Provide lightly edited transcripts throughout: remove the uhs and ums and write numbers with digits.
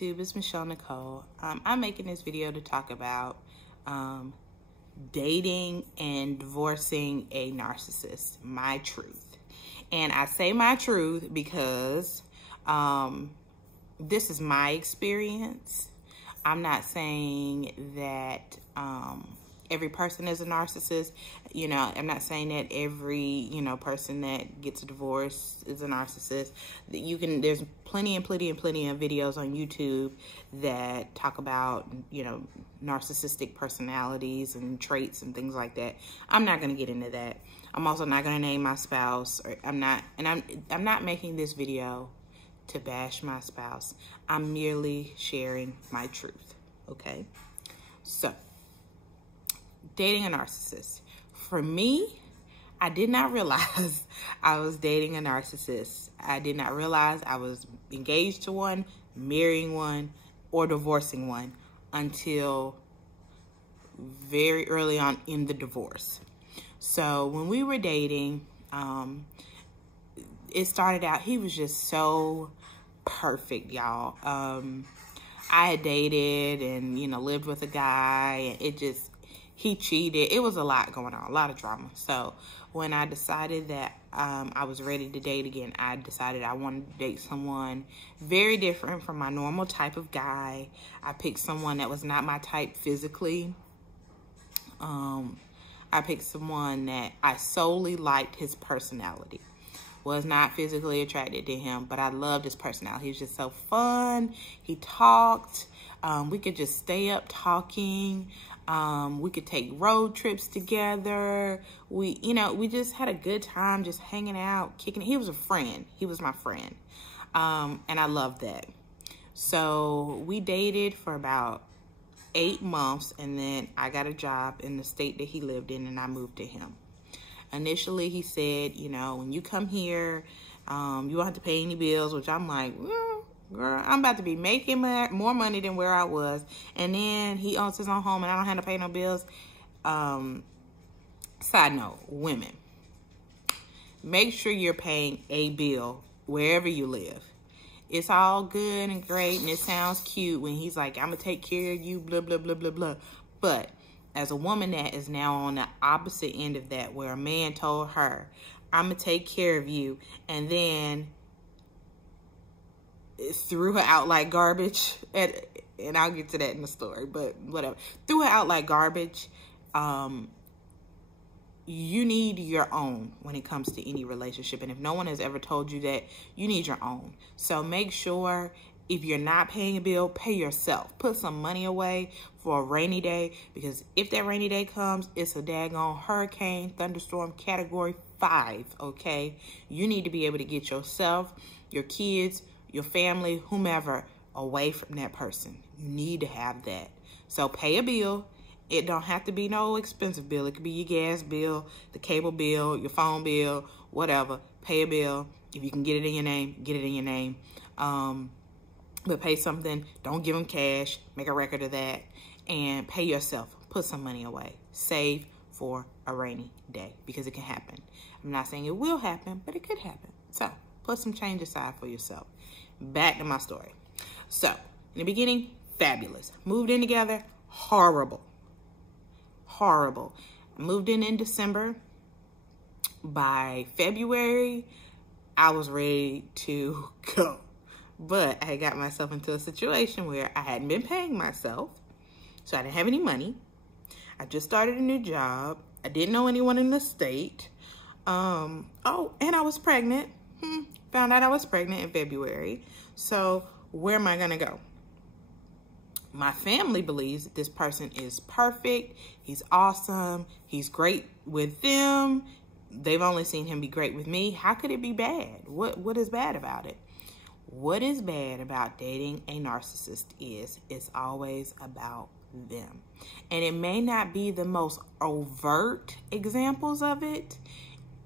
YouTube, it's Michelle Nicole. I'm making this video to talk about dating and divorcing a narcissist, my truth. And I say my truth because this is my experience. I'm not saying that every person is a narcissist. You know, I'm not saying that every, person that gets a divorce is a narcissist. There's plenty of videos on YouTube that talk about, narcissistic personalities and traits and things like that. I'm not going to get into that. I'm also not going to name my spouse. I'm not making this video to bash my spouse. I'm merely sharing my truth, okay? So, dating a narcissist. For me, I did not realize I was dating a narcissist. I did not realize I was engaged to one, marrying one, or divorcing one until very early on in the divorce. So when we were dating, it started out, he was just so perfect, y'all. I had dated and, lived with a guy, and he cheated. It was a lot going on, a lot of drama. So when I decided that I was ready to date again, I decided I wanted to date someone very different from my normal type of guy. I picked someone that was not my type physically. I picked someone that I solely liked his personality. Was not physically attracted to him, but I loved his personality. He was just so fun. He talked. We could just stay up talking. We could take road trips together. We just had a good time just hanging out, kicking it. He was a friend. He was my friend. And I loved that. So we dated for about 8 months, and then I got a job in the state that he lived in, and I moved to him. Initially, he said, when you come here, you won't have to pay any bills, which I'm like, well, girl, I'm about to be making more money than where I was. And then he owns his own home and I don't have to pay no bills. Side note, women, make sure you're paying a bill wherever you live. It's all good and great and it sounds cute when he's like, I'm going to take care of you, blah, blah, blah, blah, blah. But as a woman that is now on the opposite end of that, where a man told her, I'm going to take care of you, and then threw her out like garbage, and I'll get to that in the story, but whatever. Threw her out like garbage. You need your own when it comes to any relationship. And if no one has ever told you that, you need your own. So make sure if you're not paying a bill, pay yourself. Put some money away for a rainy day, because if that rainy day comes, it's a daggone hurricane, thunderstorm, category 5, okay? You need to be able to get yourself, your kids, your family, whomever, away from that person. You need to have that. So pay a bill. It don't have to be no expensive bill. It could be your gas bill, the cable bill, your phone bill, whatever. Pay a bill. If you can get it in your name, get it in your name. But pay something. Don't give them cash. Make a record of that. And pay yourself. Put some money away. Save for a rainy day, because it can happen. I'm not saying it will happen, but it could happen. So put some change aside for yourself. Back to my story. So in the beginning, fabulous. Moved in together, horrible. Horrible. I moved in December. By February, I was ready to go. But I got myself into a situation where I hadn't been paying myself, so I didn't have any money. I just started a new job. I didn't know anyone in the state. Oh, and I was pregnant. Found out I was pregnant in February. So where am I going to go? My family believes that this person is perfect. He's awesome. He's great with them. They've only seen him be great with me. How could it be bad? What is bad about it? What is bad about dating a narcissist is it's always about them. And it may not be the most overt examples of it.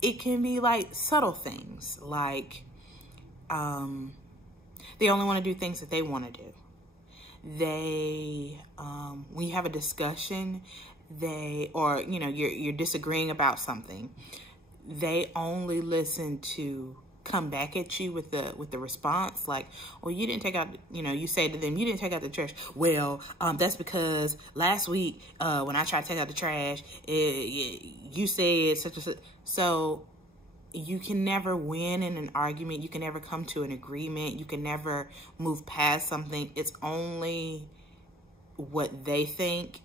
It can be like subtle things, like they only want to do things that they want to do. They, when you have a discussion, you're disagreeing about something, they only listen to come back at you with the response like, or you didn't take out, you say to them, you didn't take out the trash. Well, that's because last week when I tried to take out the trash, you said such and such. So you can never win in an argument. You can never come to an agreement. You can never move past something. It's only what they think.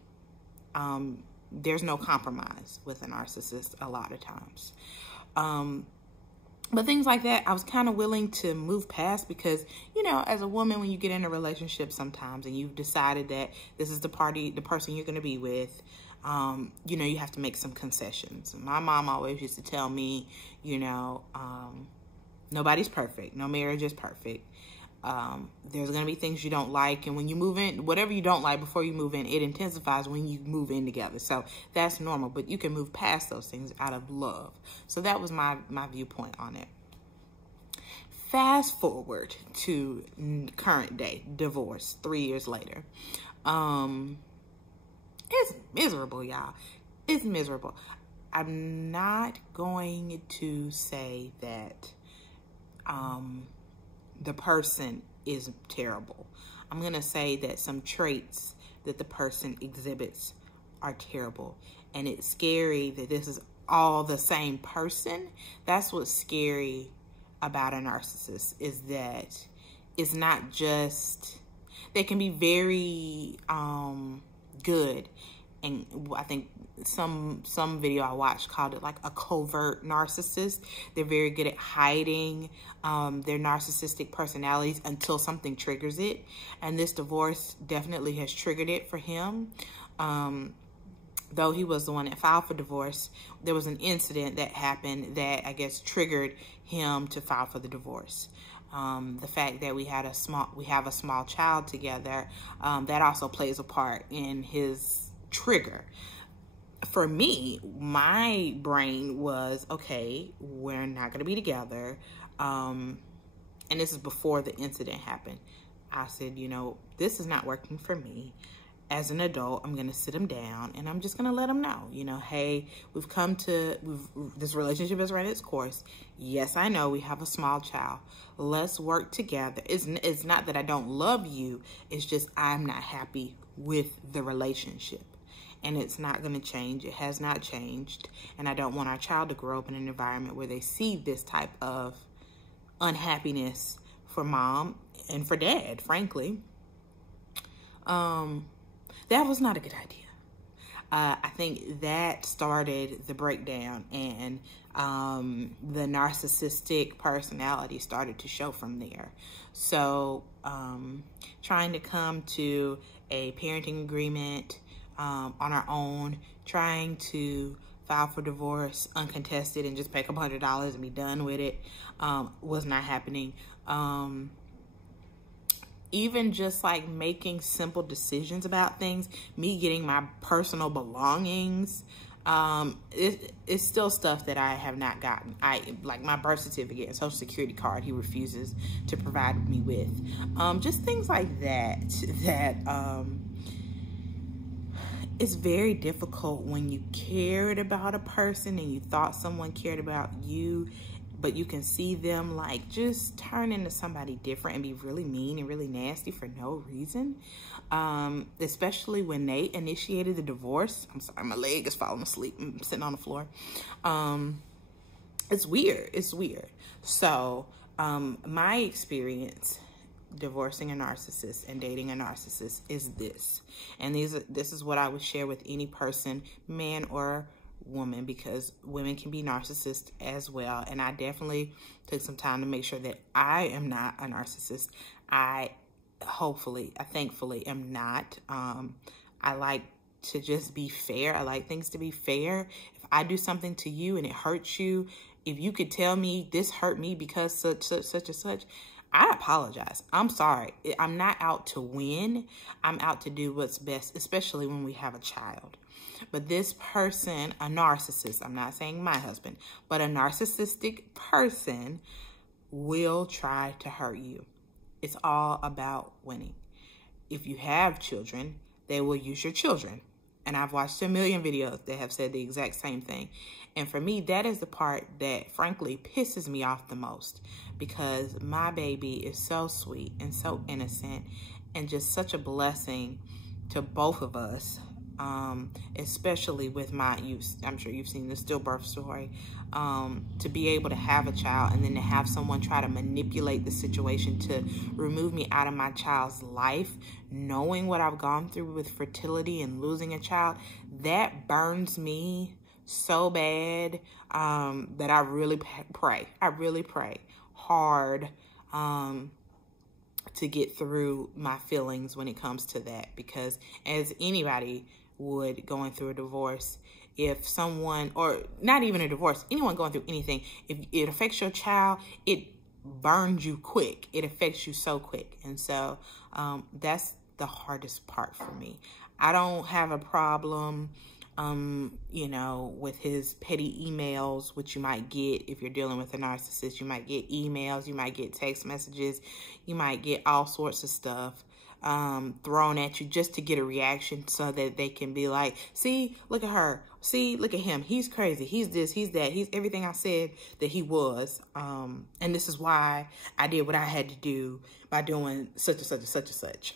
There's no compromise with a narcissist a lot of times. But things like that, I was kind of willing to move past because, as a woman, when you get in a relationship sometimes and you've decided that this is the person you're going to be with, you have to make some concessions. My mom always used to tell me, nobody's perfect. No marriage is perfect. There's going to be things you don't like. And when you move in, whatever you don't like before you move in, it intensifies when you move in together. So that's normal, but you can move past those things out of love. So that was my viewpoint on it. Fast forward to current day, divorce 3 years later. It's miserable, y'all. It's miserable. I'm not going to say that, the person is terrible. I'm going to say that some traits that the person exhibits are terrible. And it's scary that this is all the same person. That's what's scary about a narcissist, is that it's not just, they can be very good. And I think some video I watched called it like a covert narcissist. They're very good at hiding their narcissistic personalities until something triggers it. And this divorce definitely has triggered it for him. Though he was the one that filed for divorce, there was an incident that happened that I guess triggered him to file for the divorce. The fact that we have a small child together, that also plays a part in his trigger. For me, my brain was, okay, we're not going to be together. And this is before the incident happened. I said, this is not working for me. As an adult, I'm going to sit him down and I'm just going to let him know, hey, this relationship has run its course. Yes, I know we have a small child. Let's work together. It's not that I don't love you. It's just I'm not happy with the relationship. And it's not going to change. It has not changed. And I don't want our child to grow up in an environment where they see this type of unhappiness for mom and for dad, frankly. That was not a good idea. I think that started the breakdown, and the narcissistic personality started to show from there. So trying to come to a parenting agreement on our own, trying to file for divorce uncontested and just pay a couple $100s and be done with it, was not happening. Even just like making simple decisions about things, me getting my personal belongings, it's still stuff that I have not gotten. Like my birth certificate and social security card, he refuses to provide me with. Just things like that, it's very difficult when you cared about a person and you thought someone cared about you, but you can see them like just turn into somebody different and be really mean and really nasty for no reason. Especially when they initiated the divorce. I'm sorry, my leg is falling asleep. I'm sitting on the floor. It's weird. It's weird. So my experience divorcing a narcissist and dating a narcissist is this. And this is what I would share with any person, man or woman, because women can be narcissists as well. And I definitely took some time to make sure that I am not a narcissist. I thankfully am not. I like to just be fair. I like things to be fair. If I do something to you and it hurts you, if you could tell me this hurt me because such and such, I apologize. I'm sorry. I'm not out to win. I'm out to do what's best, especially when we have a child. But this person, a narcissist, I'm not saying my husband, but a narcissistic person will try to hurt you. It's all about winning. If you have children, they will use your children And I've watched a million videos that have said the exact same thing. And for me, that is the part that frankly pisses me off the most, because my baby is so sweet and so innocent and just such a blessing to both of us. Especially with I'm sure you've seen the stillbirth story, to be able to have a child and then to have someone try to manipulate the situation to remove me out of my child's life, knowing what I've gone through with fertility and losing a child, that burns me so bad, that I really pray hard, to get through my feelings when it comes to that, because as anybody would going through a divorce, if someone, or not even a divorce, anyone going through anything, if it affects your child, it burns you quick. It affects you so quick. And so that's the hardest part for me. I don't have a problem, you know, with his petty emails, which you might get if you're dealing with a narcissist. You might get emails, you might get text messages, you might get all sorts of stuff thrown at you just to get a reaction, so that they can be like, see, look at her, see, look at him, he's crazy, he's this, he's that, he's everything I said that he was, and this is why I did what I had to do by doing such and such and such and such.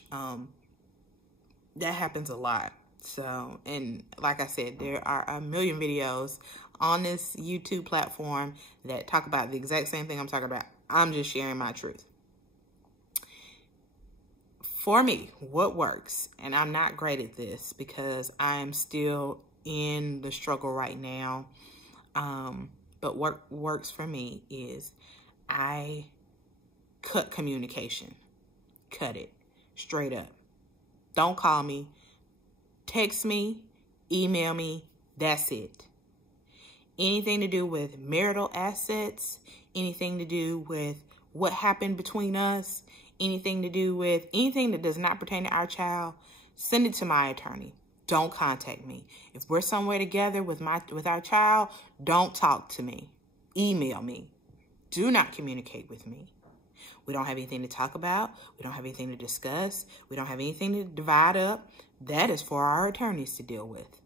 That happens a lot. So, and like I said, there are a million videos on this YouTube platform that talk about the exact same thing I'm talking about. I'm just sharing my truth. For me, what works, and I'm not great at this because I'm still in the struggle right now, but what works for me is I cut communication. Cut it. Straight up. Don't call me. Text me. Email me. That's it. Anything to do with marital assets, anything to do with what happened between us, anything to do with anything that does not pertain to our child, send it to my attorney. Don't contact me. If we're somewhere together with our child, don't talk to me. Email me. Do not communicate with me. We don't have anything to talk about. We don't have anything to discuss. We don't have anything to divide up. That is for our attorneys to deal with.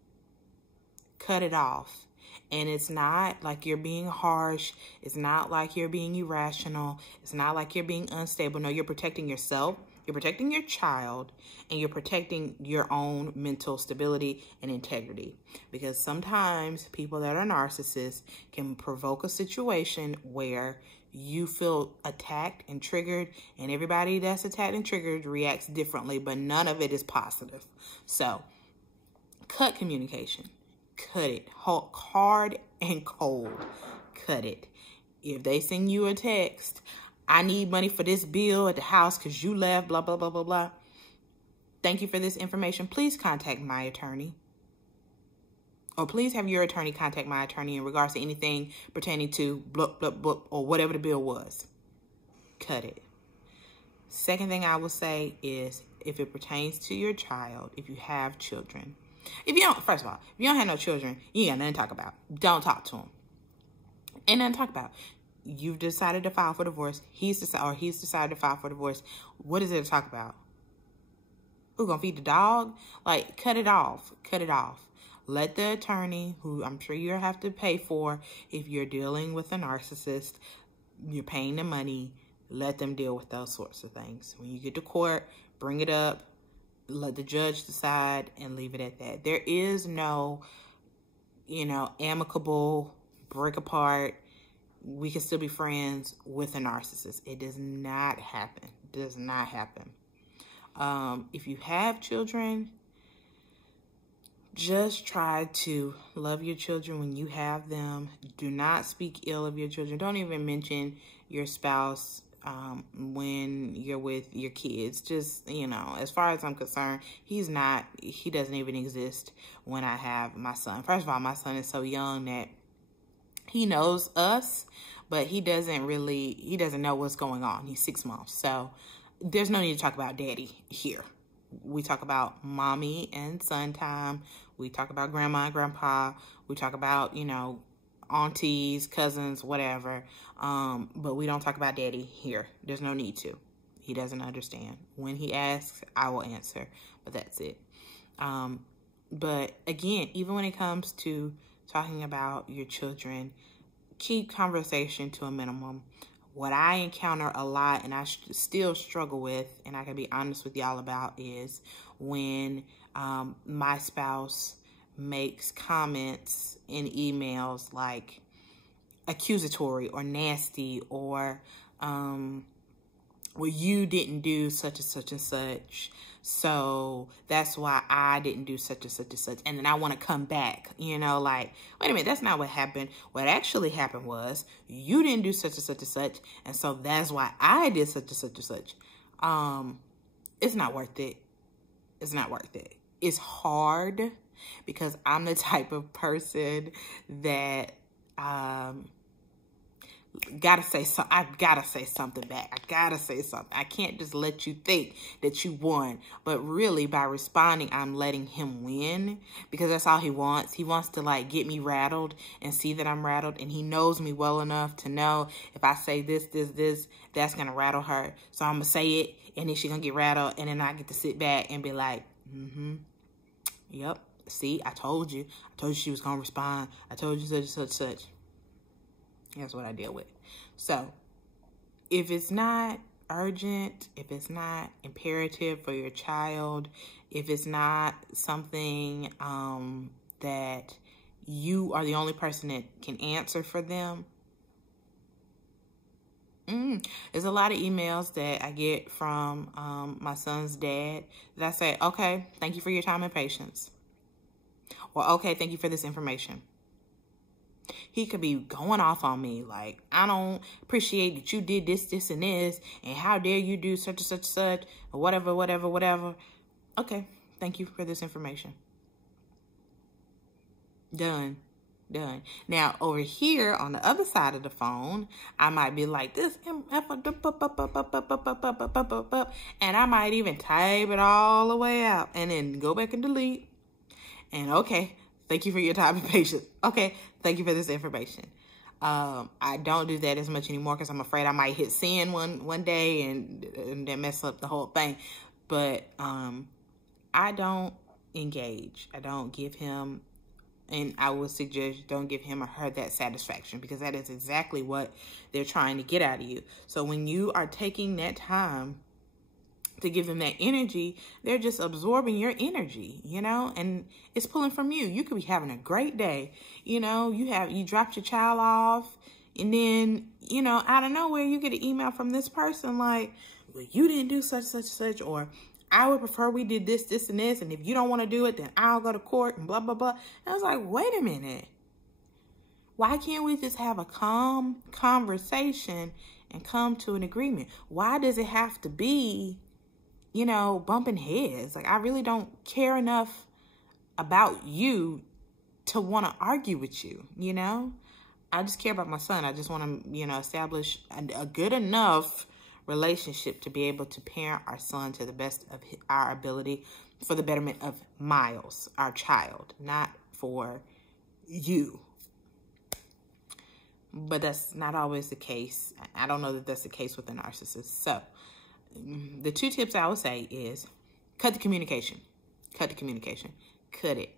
Cut it off. And it's not like you're being harsh. It's not like you're being irrational. It's not like you're being unstable. No, you're protecting yourself. You're protecting your child. And you're protecting your own mental stability and integrity. Because sometimes people that are narcissists can provoke a situation where you feel attacked and triggered. And everybody that's attacked and triggered reacts differently. But none of it is positive. So, cut communication. Cut it. Hard and cold. Cut it. If they send you a text, I need money for this bill at the house because you left, blah, blah, blah, blah, blah. Thank you for this information. Please contact my attorney. Or please have your attorney contact my attorney in regards to anything pertaining to blah, blah, blah, or whatever the bill was. Cut it. Second thing I will say is, if it pertains to your child, if you have children, first of all, if you don't have no children, you ain't got nothing to talk about. Don't talk to them. Ain't nothing to talk about. You've decided to file for divorce. He's decided to file for divorce. What is there to talk about? Who gonna feed the dog? Like, cut it off. Cut it off. Let the attorney, who I'm sure you'll have to pay for if you're dealing with a narcissist, you're paying the money, let them deal with those sorts of things. When you get to court, bring it up. Let the judge decide and leave it at that. There is no, amicable break apart. We can still be friends with a narcissist. It does not happen. It does not happen. If you have children, just try to love your children when you have them. Do not speak ill of your children. Don't even mention your spouse when you're with your kids. Just, as far as I'm concerned, he doesn't even exist when I have my son. First of all, my son is so young that he knows us, but he doesn't know what's going on. He's 6 months. So there's no need to talk about daddy here. We talk about mommy and son time. We talk about grandma and grandpa. We talk about, aunties, cousins, whatever. But we don't talk about daddy here. There's no need to. He doesn't understand. When he asks, I will answer. But that's it. But again, even when it comes to talking about your children, keep conversation to a minimum. What I encounter a lot, and I still struggle with, and I can be honest with y'all about, is when my spouse makes comments in emails like accusatory or nasty, or well, you didn't do such and such and such, so that's why I didn't do such and such and such. And then I want to come back, you know, like, wait a minute, that's not what happened. What actually happened was you didn't do such and such and such, and so that's why I did such and such and such. It's not worth it. It's not worth it. It's hard because I'm the type of person that I've gotta say something back. I gotta say something. I can't just let you think that you won. But really, by responding, I'm letting him win, because that's all he wants. He wants to like get me rattled and see that I'm rattled. And he knows me well enough to know if I say this, that's gonna rattle her. So I'm gonna say it, and then she's gonna get rattled, and then I get to sit back and be like, yep, see, I told you. I told you she was gonna respond. I told you such. That's what I deal with. So if it's not urgent, if it's not imperative for your child, if it's not something that you are the only person that can answer for them, there's a lot of emails that I get from my son's dad that I say, okay, thank you for your time and patience. Or, okay, thank you for this information. He could be going off on me like, I don't appreciate that you did this, and this, and how dare you do such and such, or whatever. Okay, thank you for this information. Done. Now, over here on the other side of the phone, I might be like this, and I might even type it all the way out and then go back and delete. And okay, thank you for your time and patience. Okay, thank you for this information. I don't do that as much anymore because I'm afraid I might hit send one day and then mess up the whole thing. But I don't engage. I don't give him, and I would suggest don't give him or her that satisfaction, because that is exactly what they're trying to get out of you. So when you are taking that time to give them that energy, they're just absorbing your energy, you know, and it's pulling from you. You could be having a great day, you know, you dropped your child off, and then, you know, out of nowhere, you get an email from this person like, well, you didn't do such, or I would prefer we did this, and this, and if you don't want to do it, then I'll go to court, and blah, blah, blah. And I was like, wait a minute. Why can't we just have a calm conversation and come to an agreement? Why does it have to be, you know, bumping heads? Like, I really don't care enough about you to want to argue with you, you know? I just care about my son. I just want to, you know, establish a good enough relationship to be able to parent our son to the best of our ability for the betterment of Miles, our child, not for you. But that's not always the case. I don't know that that's the case with a narcissist. So the two tips I would say is cut the communication. Cut the communication. Cut it.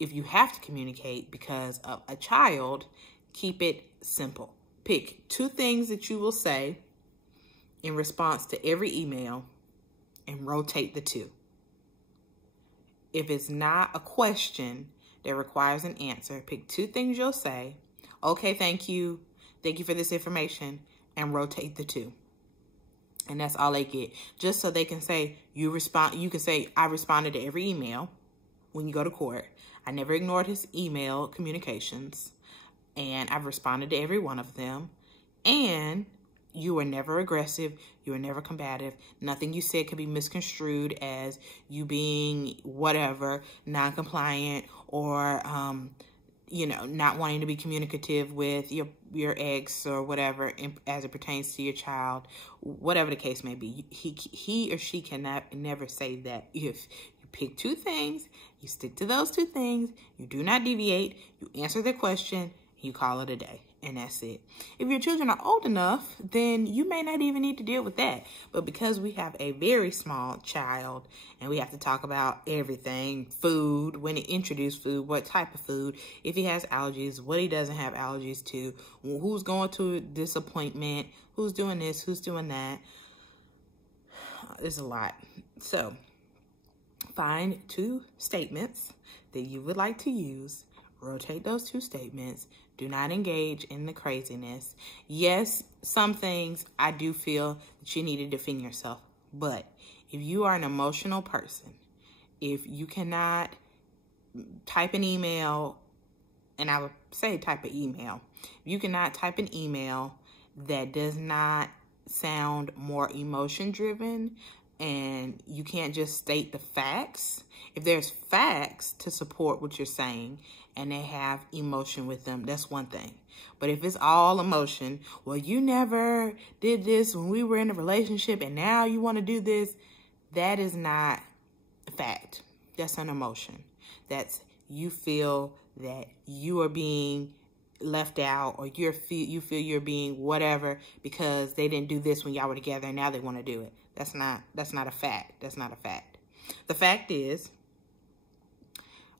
If you have to communicate because of a child, keep it simple. Pick 2 things that you will say in response to every email and rotate the 2. If it's not a question that requires an answer, pick 2 things you'll say. Okay, thank you. Thank you for this information, and rotate the 2. And that's all they get. Just so they can say, you can say, I responded to every email when you go to court. I never ignored his email communications, and I've responded to every one of them. And you were never aggressive. You were never combative. Nothing you said could be misconstrued as you being whatever, non-compliant, or, you know, not wanting to be communicative with your ex or whatever as it pertains to your child, whatever the case may be. He or she cannot never say that. If you pick 2 things, you stick to those 2 things, you do not deviate, you answer the question, You call it a day, and that's it. If your children are old enough, then you may not even need to deal with that. But because we have a very small child and we have to talk about everything, food, when he introduced food, what type of food, if he has allergies, what he doesn't have allergies to, who's going to this appointment, who's doing this, who's doing that. There's a lot. So find 2 statements that you would like to use. Rotate those 2 statements. Do not engage in the craziness. Yes, some things I do feel that you need to defend yourself. But if you are an emotional person, if you cannot type an email, and I would say type an email, if you cannot type an email that does not sound more emotion driven, and you can't just state the facts. If there's facts to support what you're saying and they have emotion with them, that's one thing. But if it's all emotion, well, you never did this when we were in a relationship and now you want to do this, that is not a fact. That's an emotion. That's you feel that you are being left out, or you feel you're being whatever because they didn't do this when y'all were together and now they want to do it. That's not a fact. That's not a fact. The fact is,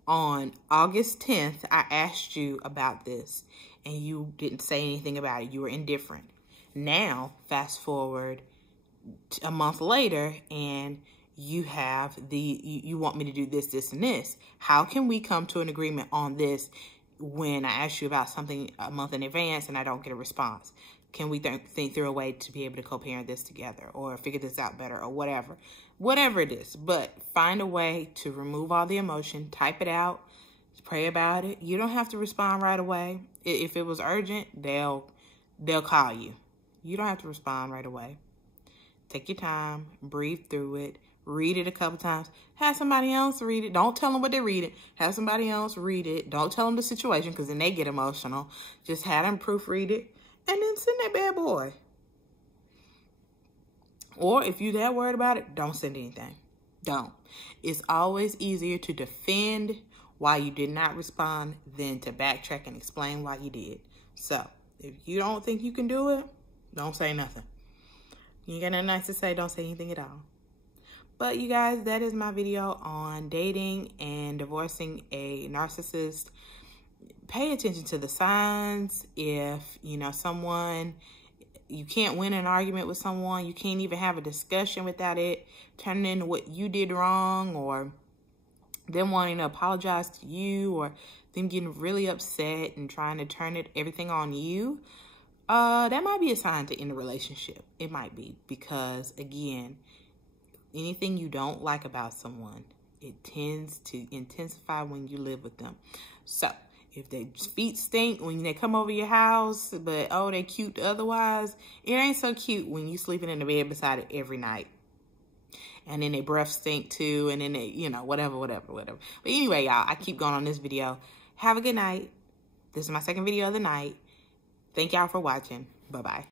on August 10th, I asked you about this and you didn't say anything about it. You were indifferent. Now, fast forward a month later and you have you want me to do this, this, and this. How can we come to an agreement on this when I ask you about something a month in advance and I don't get a response? Can we think through a way to be able to co-parent this together or figure this out better or whatever? Whatever it is. But find a way to remove all the emotion. Type it out. Pray about it. You don't have to respond right away. If it was urgent, they'll call you. You don't have to respond right away. Take your time. Breathe through it. Read it a couple times. Have somebody else read it. Don't tell them what they're reading. Have somebody else read it. Don't tell them the situation because then they get emotional. Just have them proofread it. And then send that bad boy. Or if you're that worried about it, don't send anything. Don't. It's always easier to defend why you did not respond than to backtrack and explain why you did. So, if you don't think you can do it, don't say nothing. You got nothing nice to say, don't say anything at all. But you guys, that is my video on dating and divorcing a narcissist. Pay attention to the signs. If, you can't win an argument with someone, you can't even have a discussion without it turning into what you did wrong, or them wanting to apologize to you, or them getting really upset and trying to turn everything on you, that might be a sign to end a relationship. It might be, because again, anything you don't like about someone, it tends to intensify when you live with them. So if their feet stink when they come over your house, but, oh, they cute otherwise, it ain't so cute when you sleeping in the bed beside it every night. And then their breath stink too, and then they, whatever. But anyway, y'all, I keep going on this video. Have a good night. This is my second video of the night. Thank y'all for watching. Bye-bye.